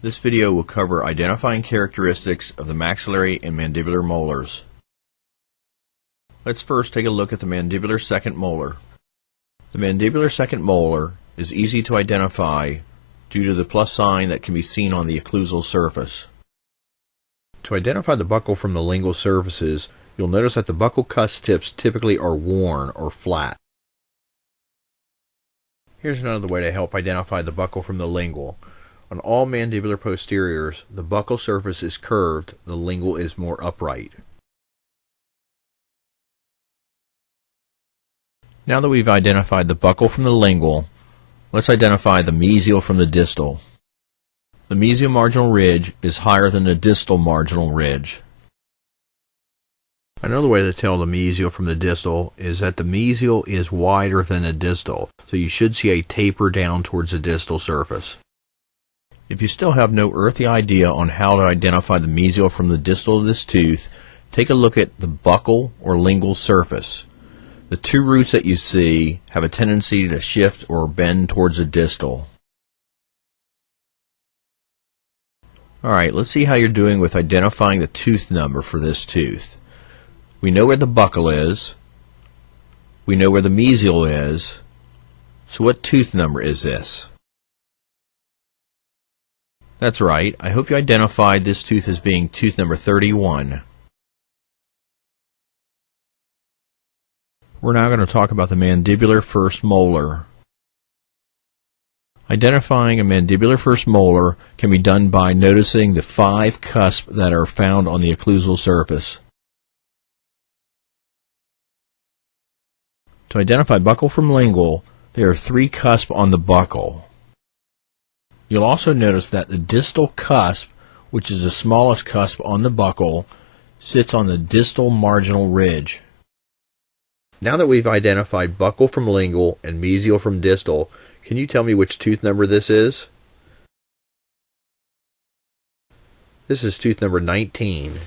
This video will cover identifying characteristics of the maxillary and mandibular molars. Let's first take a look at the mandibular second molar. The mandibular second molar is easy to identify due to the plus sign that can be seen on the occlusal surface. To identify the buccal from the lingual surfaces, you'll notice that the buccal cusp tips typically are worn or flat. Here's another way to help identify the buccal from the lingual. On all mandibular posteriors, the buccal surface is curved, the lingual is more upright. Now that we've identified the buccal from the lingual, let's identify the mesial from the distal. The mesial marginal ridge is higher than the distal marginal ridge. Another way to tell the mesial from the distal is that the mesial is wider than the distal, so you should see a taper down towards the distal surface. If you still have no earthly idea on how to identify the mesial from the distal of this tooth, take a look at the buccal or lingual surface. The two roots that you see have a tendency to shift or bend towards the distal. Alright, let's see how you're doing with identifying the tooth number for this tooth. We know where the buccal is. We know where the mesial is. So what tooth number is this? That's right. I hope you identified this tooth as being tooth number 31. We're now going to talk about the mandibular first molar. Identifying a mandibular first molar can be done by noticing the 5 cusps that are found on the occlusal surface. To identify buccal from lingual, there are 3 cusps on the buccal. You'll also notice that the distal cusp, which is the smallest cusp on the buccal, sits on the distal marginal ridge. Now that we've identified buccal from lingual and mesial from distal, can you tell me which tooth number this is? This is tooth number 19.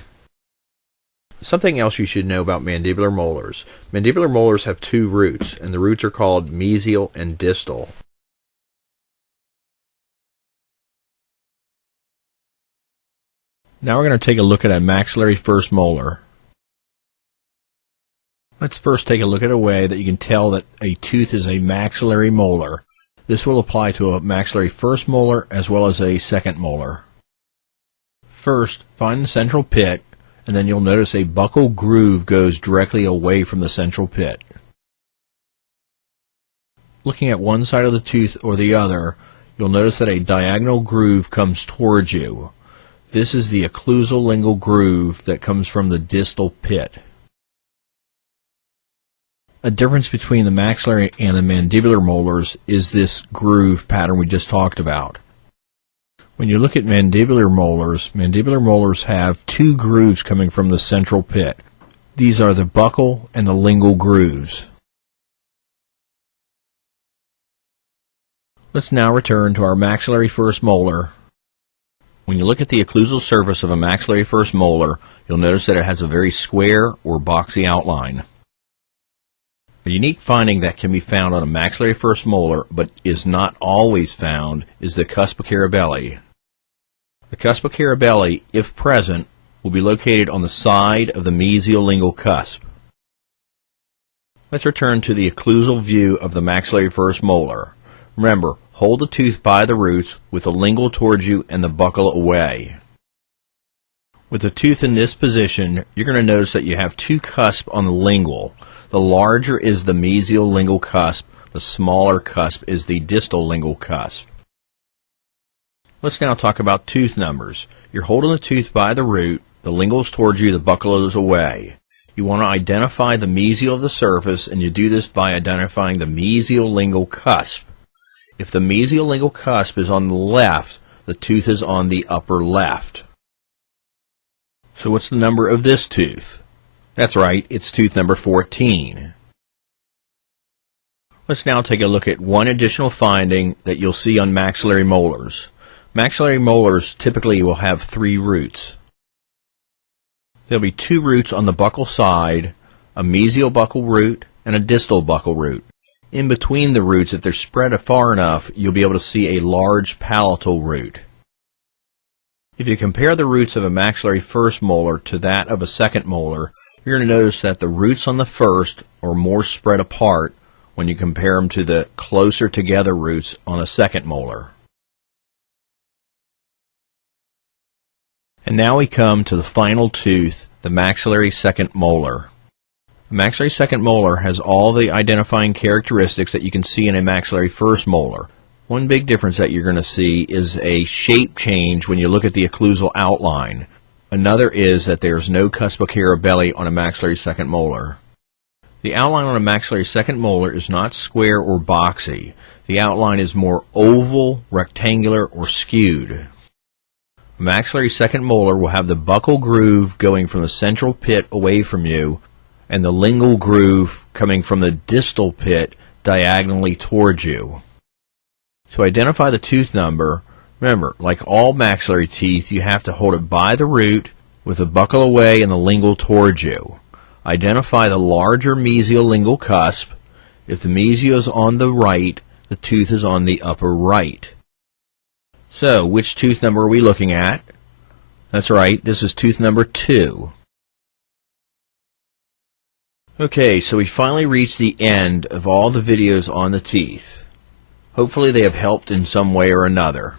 Something else you should know about mandibular molars. Mandibular molars have 2 roots, and the roots are called mesial and distal. Now we're going to take a look at a maxillary first molar. Let's first take a look at a way that you can tell that a tooth is a maxillary molar. This will apply to a maxillary first molar as well as a second molar. First, find the central pit, and then you'll notice a buccal groove goes directly away from the central pit. Looking at one side of the tooth or the other, you'll notice that a diagonal groove comes towards you. This is the occlusal lingual groove that comes from the distal pit. A difference between the maxillary and the mandibular molars is this groove pattern we just talked about. When you look at mandibular molars have 2 grooves coming from the central pit. These are the buccal and the lingual grooves. Let's now return to our maxillary first molar. When you look at the occlusal surface of a maxillary first molar, you'll notice that it has a very square or boxy outline. A unique finding that can be found on a maxillary first molar, but is not always found, is the cusp carabelli. The cusp carabelli, if present, will be located on the side of the mesial lingual cusp. Let's return to the occlusal view of the maxillary first molar. Remember, hold the tooth by the roots with the lingual towards you and the buccal away. With the tooth in this position, you're going to notice that you have 2 cusps on the lingual. The larger is the mesial lingual cusp, the smaller cusp is the distal lingual cusp. Let's now talk about tooth numbers. You're holding the tooth by the root, the lingual is towards you, the buccal is away. You want to identify the mesial of the surface, and you do this by identifying the mesial lingual cusp. If the mesial lingual cusp is on the left, the tooth is on the upper left. So what's the number of this tooth? That's right, it's tooth number 14. Let's now take a look at one additional finding that you'll see on maxillary molars. Maxillary molars typically will have 3 roots. There'll be 2 roots on the buccal side, a mesial buccal root and a distal buccal root. In between the roots, if they're spread far enough, you'll be able to see a large palatal root. If you compare the roots of a maxillary first molar to that of a second molar, you're going to notice that the roots on the first are more spread apart when you compare them to the closer together roots on a second molar. And now we come to the final tooth, the maxillary second molar. The maxillary second molar has all the identifying characteristics that you can see in a maxillary first molar. One big difference that you're going to see is a shape change when you look at the occlusal outline. Another is that there's no cuspocera belly on a maxillary second molar. The outline on a maxillary second molar is not square or boxy. The outline is more oval, rectangular, or skewed. A maxillary second molar will have the buccal groove going from the central pit away from you and the lingual groove coming from the distal pit diagonally towards you. To identify the tooth number, remember, like all maxillary teeth, you have to hold it by the root with the buccal away and the lingual towards you. Identify the larger mesial lingual cusp. If the mesial is on the right, the tooth is on the upper right. So, which tooth number are we looking at? That's right, this is tooth number 2. Okay, so we finally reached the end of all the videos on the teeth. Hopefully they have helped in some way or another.